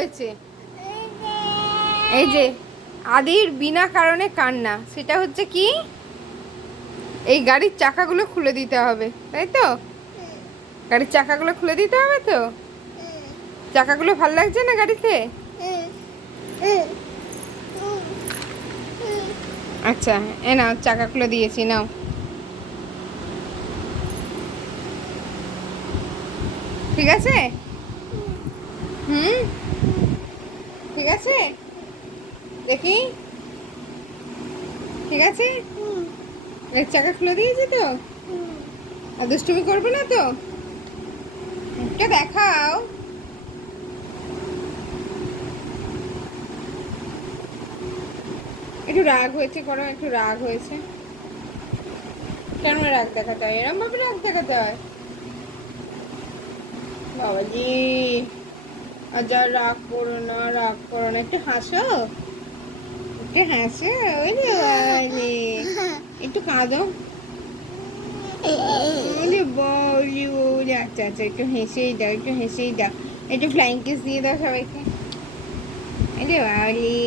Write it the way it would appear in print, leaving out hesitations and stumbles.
হয়েছে? এই যে আদির বিনা কারণে কান্না, সেটা হচ্ছে কি, এই গাড়ির চাকাগুলো খুলে দিতে হবে, তাই তো? গাড়ির চাকাগুলো খুলে দিতে হবে তো? চাকাগুলো ভাল লাগছে না গাড়িতে? আচ্ছা, এ নাও, চাকা খুলে দিয়েছি, নাও। ঠিক আছে? হুম, ঠিক আছে, দেখি, ঠিক আছে। গাড়ির চাকা খুলে দিয়েছি তো? আর দুষ্টুমি করবে না তো? মুখটা দেখাও। একটু রাগ হয়েছে, করো, একটু রাগ হয়েছে। কেন রাগ দেখাতে হয়? এরম ভাবে রাগ দেখাতে হয়? বাবাজি, আর যা, রাগ করো না, রাগ করো না, একটু হাসো, একটু হাসো। ওই রে বাবারে, একটু কাঁদো। ওরে বাবলি বাবলি, আচ্ছা আচ্ছা, একটু হেসেই দাও, একটু হেসেই দাও, একটু ফ্লাইং কিস দিয়ে দাও সবাইকে। আরে বাবলি।